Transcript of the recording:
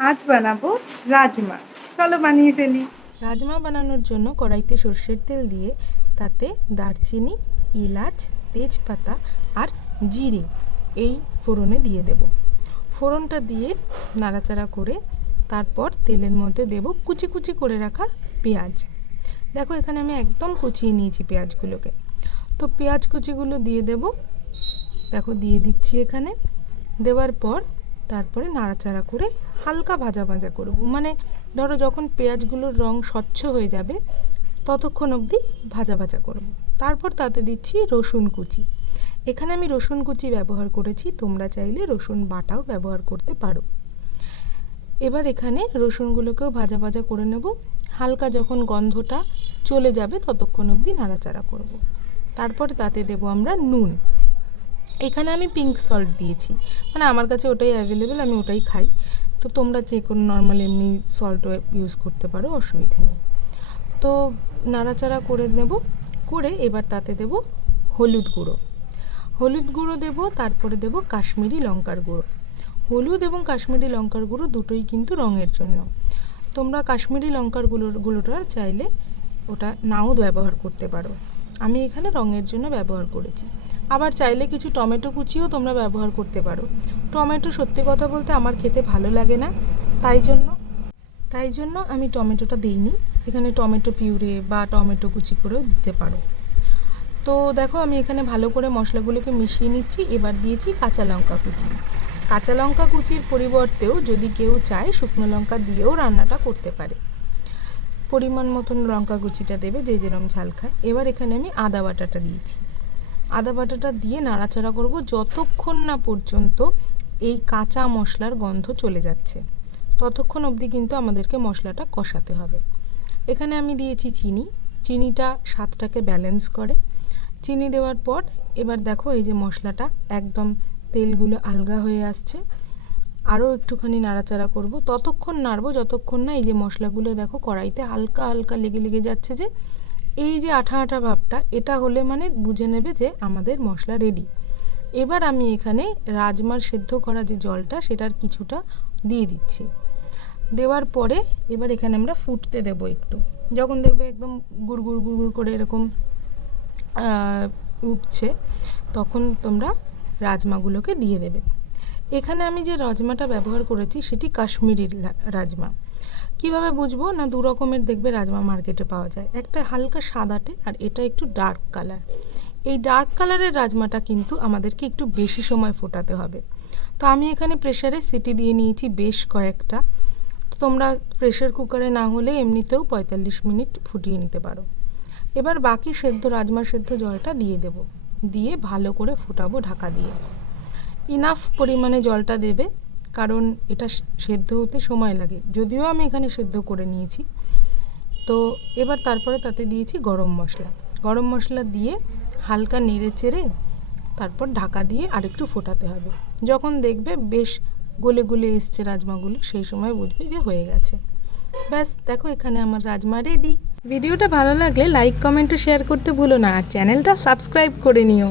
আজ বানাবো রাজমা। চলো বানিয়ে ফেলি। রাজমা বানানোর জন্য কড়াইতে সর্ষের তেল দিয়ে তাতে দারচিনি, ইলাচ, তেজপাতা আর জিরে এই ফোড়নে দিয়ে দেব। ফোড়নটা দিয়ে নাড়াচাড়া করে তারপর তেলের মধ্যে দেব কুচি কুচি করে রাখা পেঁয়াজ। দেখো এখানে আমি একদম কুচিয়ে নিয়েছি পেঁয়াজগুলোকে। তো পেঁয়াজ কুচিগুলো দিয়ে দেব। দেখো দিয়ে দিচ্ছি এখানে। দেওয়ার পর তারপরে নাড়াচাড়া করে হালকা ভাজা ভাজা করব। মানে ধরো যখন পেঁয়াজগুলোর রং স্বচ্ছ হয়ে যাবে, ততক্ষণ অবধি ভাজা ভাজা করব। তারপর তাতে দিচ্ছি রসুন কুচি। এখানে আমি রসুন কুচি ব্যবহার করেছি, তোমরা চাইলে রসুন বাটাও ব্যবহার করতে পারো। এবার এখানে রসুনগুলোকেও ভাজা ভাজা করে নেব। হালকা যখন গন্ধটা চলে যাবে, ততক্ষণ অবধি নাড়াচাড়া করব। তারপর তাতে দেব আমরা নুন। এখানে আমি পিঙ্ক সল্ট দিয়েছি। মানে আমার কাছে ওটাই অ্যাভেলেবেল আমি ওটাই খাই। তো তোমরা যে কোনো নর্মাল এমনি সল্টও ইউজ করতে পারো, অসুবিধে নেই। তো নাড়াচাড়া করে নেব, করে এবার তাতে দেব হলুদ গুঁড়ো। হলুদ গুঁড়ো দেব, তারপরে দেব কাশ্মীরি লঙ্কার গুঁড়ো। হলুদ এবং কাশ্মীরি লঙ্কার গুঁড়ো দুটোই কিন্তু রঙের জন্য। তোমরা কাশ্মীরি লঙ্কার গুঁড়ো, গুঁড়োটা চাইলে ওটা নাও ব্যবহার করতে পারো। আমি এখানে রঙের জন্য ব্যবহার করেছি। আবার চাইলে কিছু টমেটো কুচিও তোমরা ব্যবহার করতে পারো। টমেটো সত্যি কথা বলতে আমার খেতে ভালো লাগে না, তাই জন্য তাই জন্য আমি টমেটোটা দিইনি। এখানে টমেটো পিউরে বা টমেটো কুচি করেও দিতে পারো। তো দেখো আমি এখানে ভালো করে মশলাগুলোকে মিশিয়ে নিচ্ছি, এবার দিয়েছি কাঁচা লঙ্কা কুচি। কাঁচা লঙ্কা কুচির পরিবর্তেও যদি কেউ চায়, শুকনো লঙ্কা দিয়েও রান্নাটা করতে পারে। পরিমাণ মতন লঙ্কা কুচিটা দেবে, যে যেরম ঝাল খায়। এবার এখানে আমি আদা বাটাটা দিয়েছি। আদা বাটাটা দিয়ে নাড়াচাড়া করব যতক্ষণ না পর্যন্ত এই কাঁচা মশলার গন্ধ চলে যাচ্ছে। ততক্ষণ অবধি কিন্তু আমাদেরকে মশলাটা কষাতে হবে। এখানে আমি দিয়েছি চিনি। চিনিটা স্বাদটাকে ব্যালেন্স করে। চিনি দেওয়ার পর এবার দেখো এই যে মশলাটা একদম তেলগুলো আলগা হয়ে আসছে। আরও একটুখানি নাড়াচাড়া করব। ততক্ষণ নাড়বো, যতক্ষণ না এই যে মশলাগুলো দেখো কড়াইতে হালকা হালকা লেগে লেগে যাচ্ছে যে এই যে আঠা আঠা ভাবটা, এটা হলে মানে বুঝে নেবে যে আমাদের মশলা রেডি এবার আমি এখানে রাজমার সেদ্ধ করা যে জলটা, সেটার কিছুটা দিয়ে দিচ্ছি। দেওয়ার পরে এবার এখানে আমরা ফুটতে দেব একটু। যখন দেখবে একদম গুড় গুড় গুড় গুড় করে এরকম উঠছে, তখন তোমরা রাজমাগুলোকে দিয়ে দেবে। এখানে আমি যে রাজমাটা ব্যবহার করেছি, সেটি কাশ্মীরি রাজমা। কীভাবে বুঝব? না দু রকমের দেখবে রাজমা মার্কেটে পাওয়া যায়। একটা হালকা সাদাটে আর এটা একটু ডার্ক কালার এই ডার্ক কালারের রাজমাটা কিন্তু আমাদেরকে একটু বেশি সময় ফোটাতে হবে। তো আমি এখানে প্রেশারে সিটি দিয়ে নিয়েছি বেশ কয়েকটা। তোমরা প্রেশার কুকারে না হলে এমনিতেও পঁয়তাল্লিশ মিনিট ফুটিয়ে নিতে পারো। এবার বাকি সেদ্ধ, রাজমা সেদ্ধ জলটা দিয়ে দেব। দিয়ে ভালো করে ফোটাবো ঢাকা দিয়ে। ইনাফ পরিমাণে জলটা দেবে। কারণ এটা সেদ্ধ হতে সময় লাগে। যদিও আমি এখানে সেদ্ধ করে নিয়েছি। তো এবার তারপরে তাতে দিয়েছি গরম মশলা। গরম মশলা দিয়ে হালকা নেড়ে চেড়ে তারপর ঢাকা দিয়ে আরেকটু ফোটাতে হবে। যখন দেখবে বেশ গলে গলে এসছে রাজমাগুলো, সেই সময় বুঝবে যে হয়ে গেছে। ব্যাস, দেখো এখানে আমার রাজমা রেডি। ভিডিওটা ভালো লাগলে লাইক, কমেন্ট ও শেয়ার করতে ভুলো না। আর চ্যানেলটা সাবস্ক্রাইব করে নিও।